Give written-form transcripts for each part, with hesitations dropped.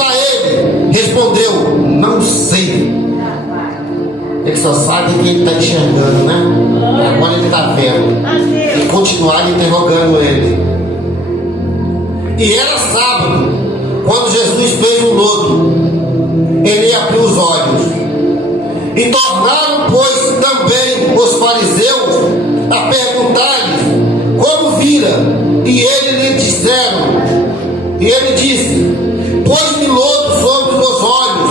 a ele? Respondeu: não sei. Ele só sabe que ele está enxergando, né? Agora ele está vendo. E continuaram interrogando ele. E era sábado, quando Jesus fez o lodo. Ele abriu os olhos. E tornaram, pois, também os fariseus a perguntar-lhe como vira. E ele disse: pôs-me lodo sobre os olhos,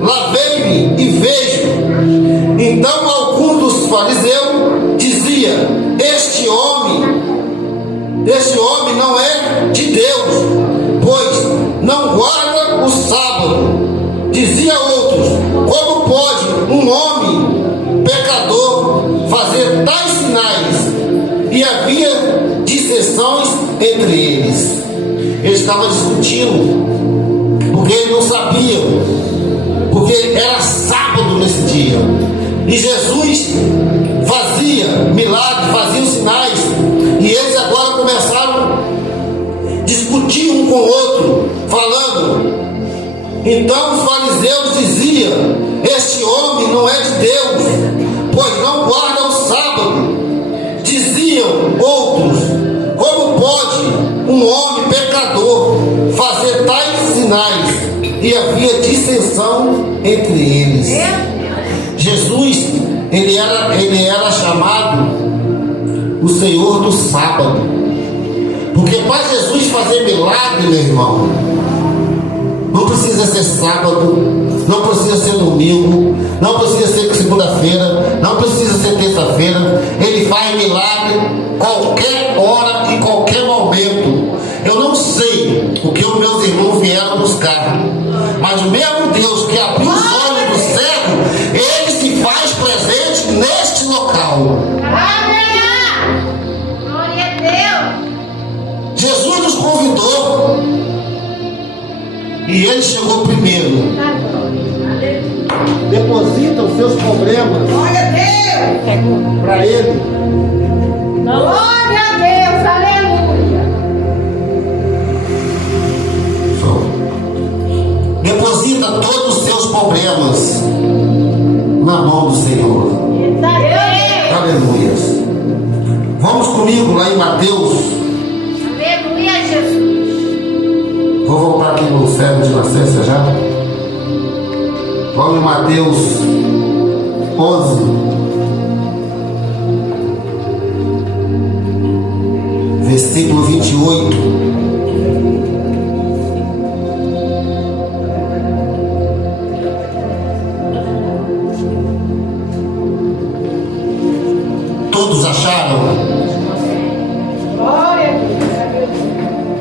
lavei-me e vejo. Então algum dos fariseus dizia: este homem não é de Deus, pois não guarda o sábado. Dizia outros: como pode um homem pecador fazer tais sinais? E havia dissensões entre eles. Eles estavam discutindo, porque eles não sabiam, porque era sábado nesse dia. E Jesus fazia milagres, fazia os sinais. E eles agora começaram a discutir um com o outro, falando. Então os fariseus diziam: este homem não é de Deus, pois não guarda o sábado. Diziam outros: como pode um homem pecador fazer tais sinais? E havia dissensão entre eles. Jesus, ele era chamado o Senhor do sábado, porque para Jesus fazer milagre, meu irmão, não precisa ser sábado, não precisa ser domingo, não precisa ser segunda-feira, não precisa ser terça-feira. Ele faz milagre qualquer hora e qualquer momento. Eu não sei o que os meus irmãos vieram buscar, mas o mesmo Deus que abriu os olhos do cego, ele se faz presente neste local. Glória a Deus. Jesus nos convidou e ele chegou primeiro. Deposita os seus problemas, Glória a Deus. para ele. Glória a Deus. Aleluia. Deposita todos os seus problemas na mão do Senhor. Aleluia. Vamos comigo lá em Mateus. Aleluia, Jesus. Vou voltar aqui no servo de nascença já. Vamos em Mateus 11, versículo 28. Todos acharam? Glória a Deus.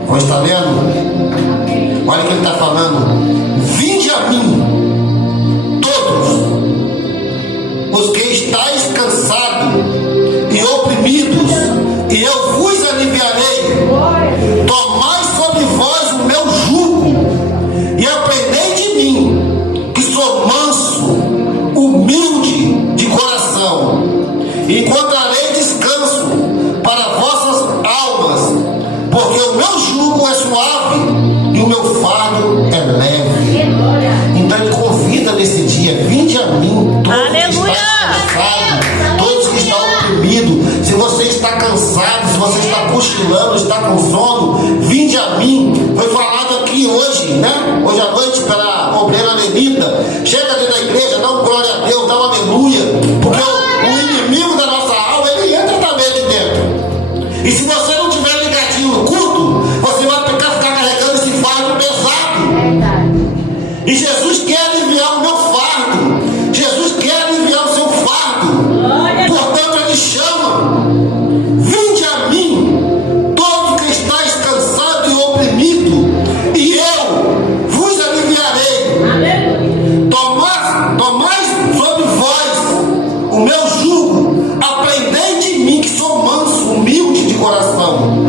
Vão estar lendo? Olha o que ele está falando. Vinde a mim, todos os que estáis cansados e oprimidos, e eu vos aliviarei. Tomai sobre vós o meu jugo e aprendei de mim, que sou manso, humilde de coração, e encontrarei descanso para vossas almas, porque o meu jugo é suave e o meu fardo é leve. Então ele convida nesse dia: vinde a mim, todos que estão cansados, todos que estão oprimidos. Se você está cansado, se você está cochilando, está com sono, vinde a mim. Foi falado aqui hoje, né? Hoje à noite pela obreira Lenita. Chega dentro da igreja, dá um glória a Deus, dá um aleluia, porque o inimigo da nossa alma, ele entra também aqui dentro. E se você não estiver ligadinho no culto, você vai ficar carregando esse fardo pesado. E Jesus quer aliviar o meu fardo. Jesus quer aliviar o seu fardo. Portanto, ele chama: vinde a mim, todos que estáis cansados e oprimidos, e eu vos aliviarei. Tomai sobre vós o meu jugo, aprendei de mim, que sou manso, humilde de coração.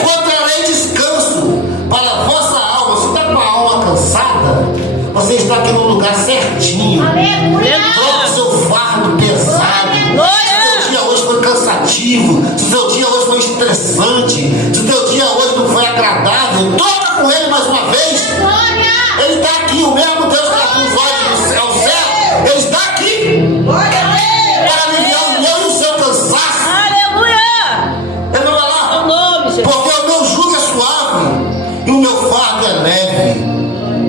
Encontrarei descanso para a vossa alma. Você está com a alma cansada? Você está aqui no lugar certinho. Troca o seu fardo pesado. Se o seu dia hoje foi cansativo, se o seu dia hoje foi estressante, se o seu dia hoje não foi agradável, troca com ele mais uma vez. carga leve,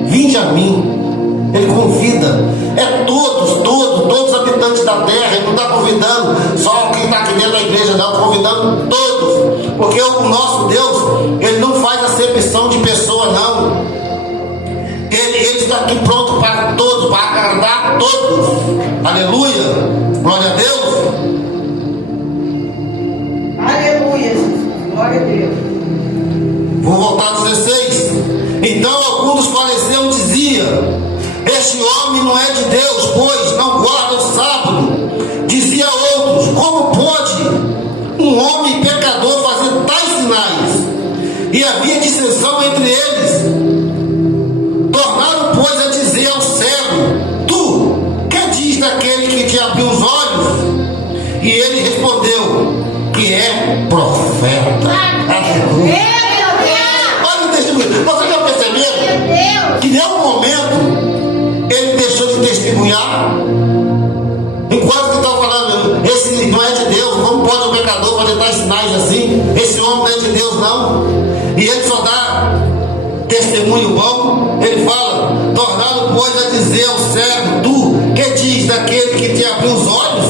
vinde a mim. Ele convida, é todos os habitantes da terra. Ele não está convidando só quem está aqui dentro da igreja, não, convidando todos, porque o nosso Deus, ele não faz acepção de pessoa, não. Ele está aqui pronto para todos, para agradar todos. Aleluia, glória a Deus. Aleluia, Jesus. Glória a Deus. Vou voltar ao 16. Então alguns dos fariseus diziam: este homem não é de Deus, pois não guarda o sábado. Dizia outros: como pode um homem pecador fazer tais sinais? E havia dissensão entre eles. Tornaram, pois, a dizer ao cego: tu, que diz daquele que te abriu os olhos? E ele respondeu: que é profeta. Olha o testemunho. Você já percebeu que em nenhum momento ele deixou de testemunhar? Enquanto que estava falando, esse não é de Deus, como pode um pecador fazer tais sinais assim? Esse homem não é de Deus, não. E ele só dá testemunho bom. Ele fala: tornado, pois, a dizer ao cego: tu, que diz daquele que te abriu os olhos?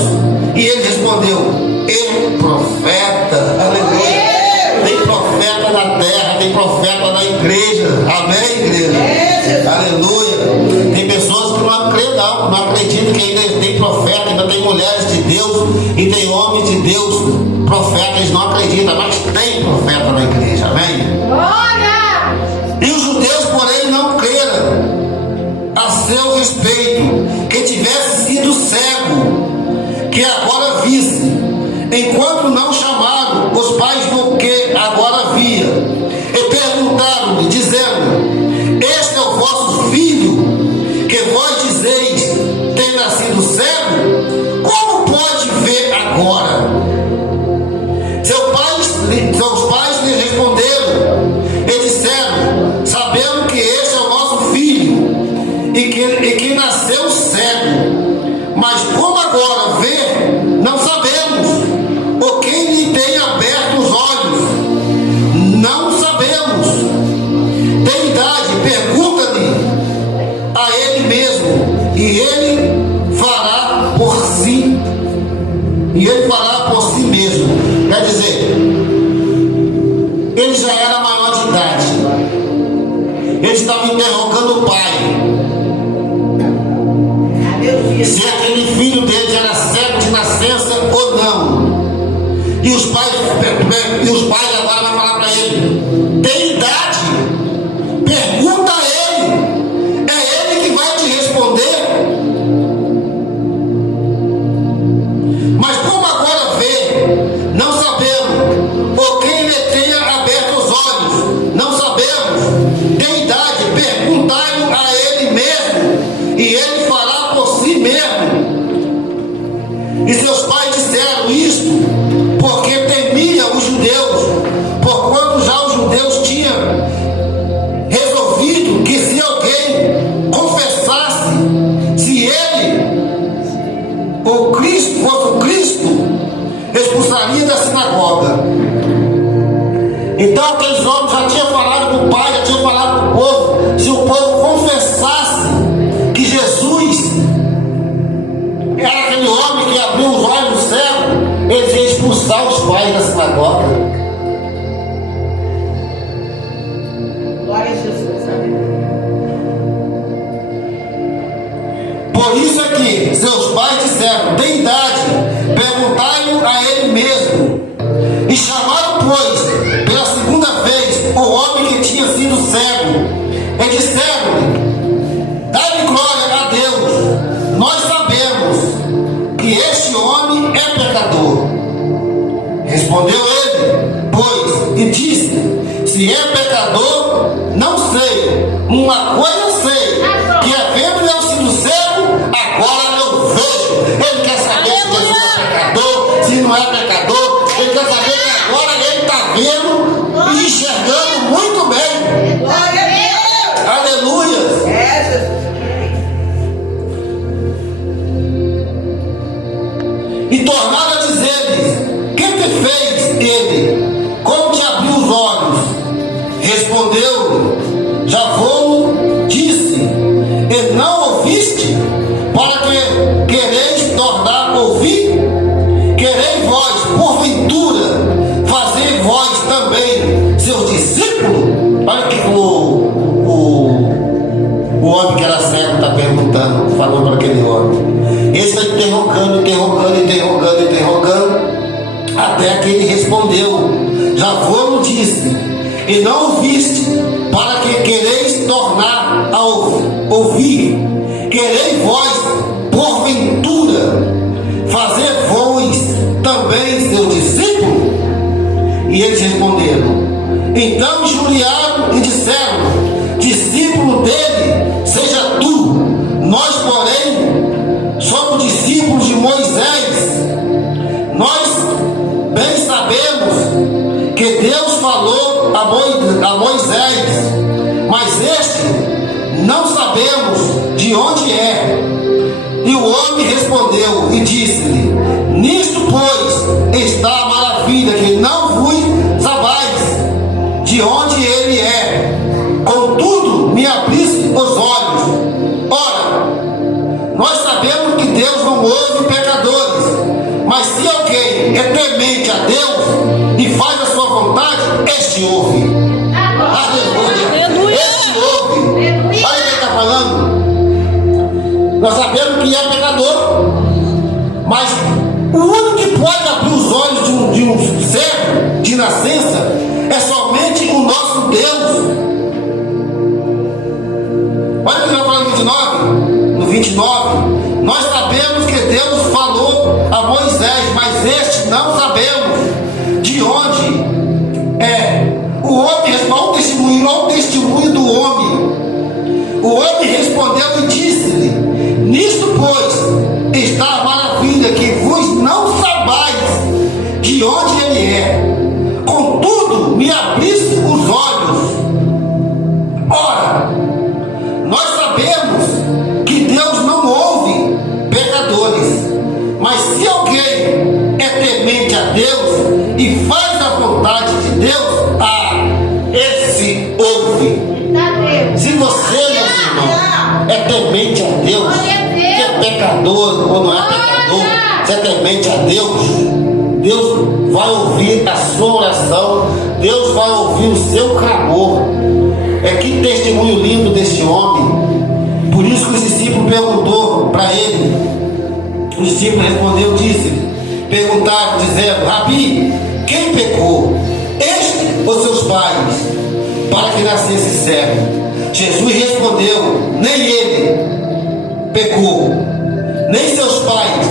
E ele respondeu: ele profeta. Aleluia. Tem profeta na terra, tem profeta na igreja. Amém, igreja? Aleluia. Tem pessoas que não acreditam que ainda tem profeta, ainda tem mulheres de Deus e tem homens de Deus, profetas. Eles não acreditam, mas tem profeta na igreja. Amém? Glória! E os judeus, porém, não creram a seu respeito que tivesse sido cego, que agora visse, enquanto não chamaram os pais do que agora via, e perguntaram-lhe, dizendo: este é o vosso filho, que vós dizeis tem nascido cego? Como pode ver agora? Seus pais lhe responderam e disseram: sabendo que este é o nosso filho e que nasceu cego, mas como agora vê, não sabemos. Ou quem lhe tem aberto os olhos, não sabemos. Tem idade, pergunta-lhe a ele mesmo, e ele fará por si. E ele fará por si mesmo. Quer dizer, ele já era maior de idade. Ele estava interrogando o pai se aquele filho dele era cego de nascença ou não. E os pais agora vão falar para ele: tem idade? Pergunta a ele. É ele que vai te responder. Mas como agora vê, não sabemos. Ou quem lhe tenha aberto os olhos, não sabemos. Tem idade? Perguntai-o a ele mesmo, e ele fará por si mesmo. E seus pais disseram isto porque temia os judeus, porquanto já os judeus tinham resolvido que se alguém confessasse se ele, o Cristo, fosse o Cristo, expulsaria da sinagoga. Então aqueles homens já tinham falado com o pai, já tinham falado com o povo: se o povo confessasse que Jesus era aquele homem que abriu os olhos do cego, eles iam expulsar os pais da sinagoga. Glória a Jesus. Por isso é que seus pais disseram: tem idade? Perguntai-o a ele mesmo. E chamaram, pois, pela segunda vez o homem que tinha sido cego, e disseram-lhe: dai-lhe glória a Deus, nós sabemos que este homem é pecador. Respondeu ele, pois, e disse: se é pecador, não sei. Uma coisa sei, que havendo eu sido cego, agora eu vejo. Ele quer saber se Jesus é pecador, se não é pecador. Ele quer saber que agora ele está vendo e enxergando muito bem. Glória a Deus. Aleluia. E tornaram a dizer-lhes: que te fez ele? Como te abriu os olhos? Respondeu: já falando para aquele homem. Ele está interrogando, até que ele respondeu: já vou, disse, e não ouviste, para que quereis tornar a ouvir. Quereis vós, porventura, fazer vós também seus discípulos? E eles responderam. Então injuriaram e disseram: discípulo dele seja tu, nós porém somos discípulos de Moisés. Nós bem sabemos que Deus falou a Moisés, mas este não sabemos de onde é. E o homem respondeu e disse-lhe: nisto, pois, está a maravilha, que não vos sabais de onde ele é. Contudo, me abriste os olhos. Ora, nós sabemos que Deus não ouve pecadores, mas se alguém é temente a Deus e faz a sua vontade, este ouve. Aleluia. Este ouve. Olha o que ele está falando. Nós sabemos que é pecador, mas o único que pode abrir os olhos de um cego de nascença é somente o nosso Deus. Olha o que ele vai falar no 29. Nós sabemos que Deus falou a Moisés, mas este não sabemos de onde é. O homem respondeu, olha o testemunho do homem. O homem respondeu e disse-lhe: nisto, pois, está a maravilha, que vos não sabais de onde ele é. Contudo, me abriste os olhos. Ora, nós sabemos que Deus não ouve pecadores, mas se alguém é temente a Deus e faz a vontade de Deus, esse ouve. Se você, meu irmão, é temente a Deus, que é pecador ou não é pecador, se é temente a Deus, Deus vai ouvir a sua oração, Deus vai ouvir o seu clamor. Que testemunho lindo desse homem. Por isso que o discípulo perguntou para ele. O discípulo respondeu, perguntaram, dizendo: Rabi, quem pecou, este ou seus pais, para que nascesse cego? Jesus respondeu: nem ele pecou, nem seus pais,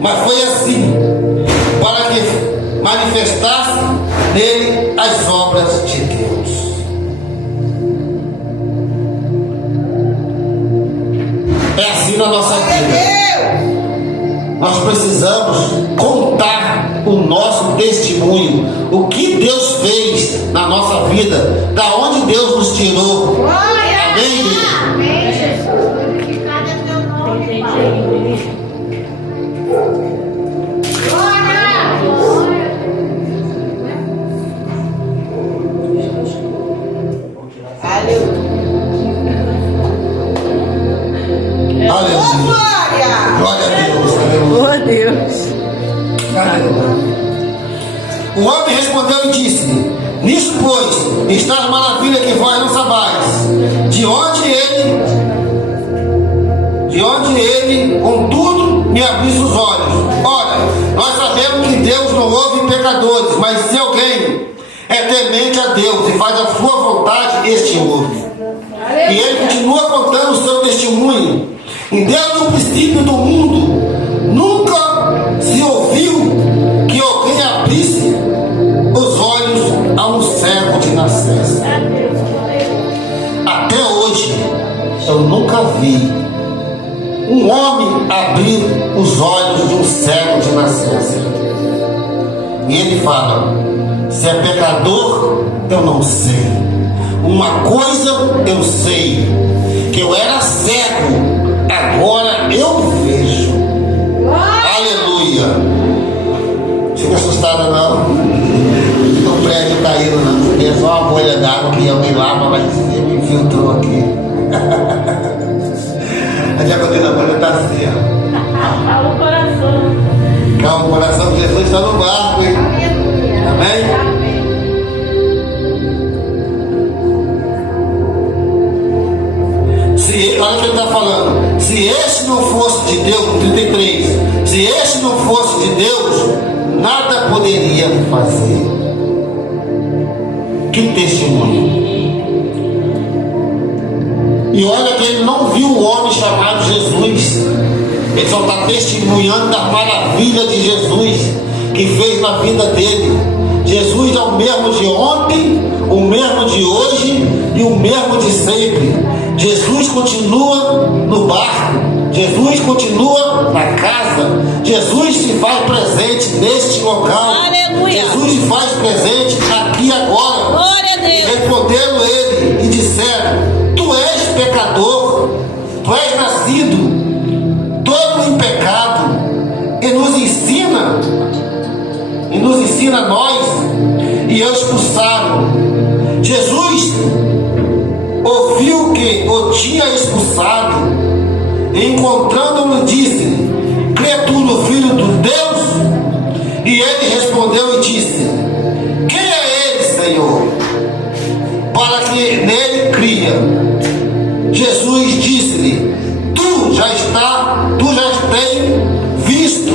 mas foi assim, para que manifestasse nele as obras de Deus. É assim na nossa vida. Nós precisamos contar o nosso testemunho, o que Deus fez na nossa vida, da onde Deus nos tirou. Amém, igreja? Amém, Jesus. Glorificado é teu nome, Pai. Aleluia. Glória a Deus. Glória a Deus. Aleluia. O homem respondeu e disse: nisto, pois, está a maravilha, que vós não sabais de onde ele, contudo, me abriste os olhos. Ora, nós sabemos que Deus não ouve pecadores, mas se alguém é temente a Deus e faz a sua vontade, este ouve. E ele continua contando o seu testemunho. E desde o princípio do mundo, nunca se ouviu que alguém abrisse os olhos a um cego de nascença. Até hoje, eu nunca vi um homem abrir os olhos de um cego de nascença. E ele fala: se é pecador, eu não sei. Uma coisa eu sei, que eu era cego, agora eu vejo. Aleluia. Fica assustada não? O prédio caindo não. É só uma bolha d'água que alguém lava lá em cima e filtrou aqui. A diaconisa da bolha está assim, ó. Calma o coração. Calma o coração, Jesus está no barco, hein? Amém? Olha o que ele está falando. Se este não fosse de Deus, 33, se este não fosse de Deus, nada poderia fazer. Que testemunho! E olha que ele não viu um homem chamado Jesus. Ele só está testemunhando da maravilha de Jesus que fez na vida dele. Jesus é o mesmo de ontem, o mesmo de hoje e o mesmo de sempre. Jesus continua no barco, Jesus continua na casa, Jesus se faz presente neste local. Aleluia. Jesus se faz presente aqui agora. Glória a Deus. Responderam ele e disseram: tu és pecador, tu és nascido todo em pecado, e nos ensina a nós. E o expulsaram. Jesus ouviu que o tinha expulsado, e encontrando-o disse: crê tu no Filho de Deus? E ele respondeu e disse: quem é ele, Senhor, para que nele cria? Jesus disse-lhe: tu já tens visto,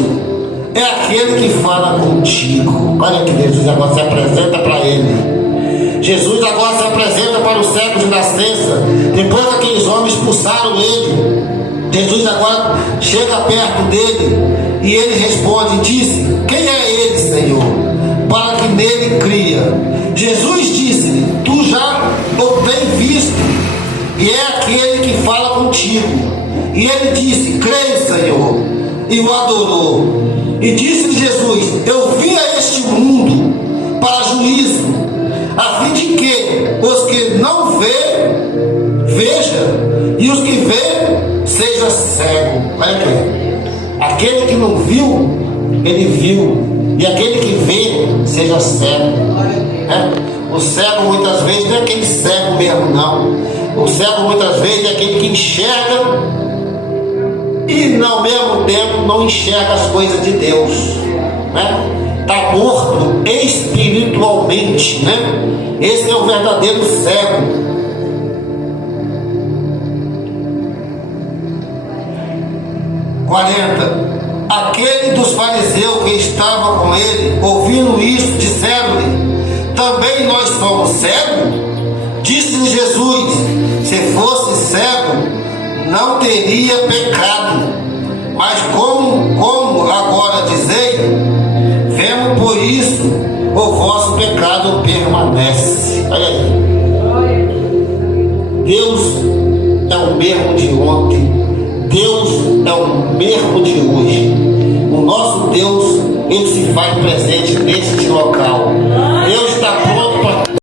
é aquele que fala contigo. Olha que Jesus agora se apresenta para ele. Jesus agora se apresenta para o cego de nascença, depois que aqueles homens expulsaram ele. Jesus agora chega perto dele e ele responde e disse: quem é ele, Senhor, para que nele cria? Jesus disse-lhe: tu já o tens visto, e é aquele que fala contigo. E ele disse: creio, Senhor, e o adorou. E disse-lhe Jesus: eu vim a este mundo para juízo, a fim de que os que não vê, veja, e os que vê, seja cego. Olha aqui. Aquele que não viu, ele viu, e aquele que vê, seja cego. O cego muitas vezes não é aquele cego mesmo, não. O cego muitas vezes é aquele que enxerga e ao mesmo tempo não enxerga as coisas de Deus, está morto espiritualmente, Esse é o verdadeiro cego. Aquele dos fariseus que estava com ele, ouvindo isso, disseram-lhe: também nós somos cegos? Disse-lhe Jesus: se fosse cego, não teria pecado. Mas como agora dizeis, vemos por isso, o vosso pecado permanece. Olha aí. Deus é o mesmo de ontem, Deus é o mesmo de hoje. O nosso Deus, ele se faz presente neste local.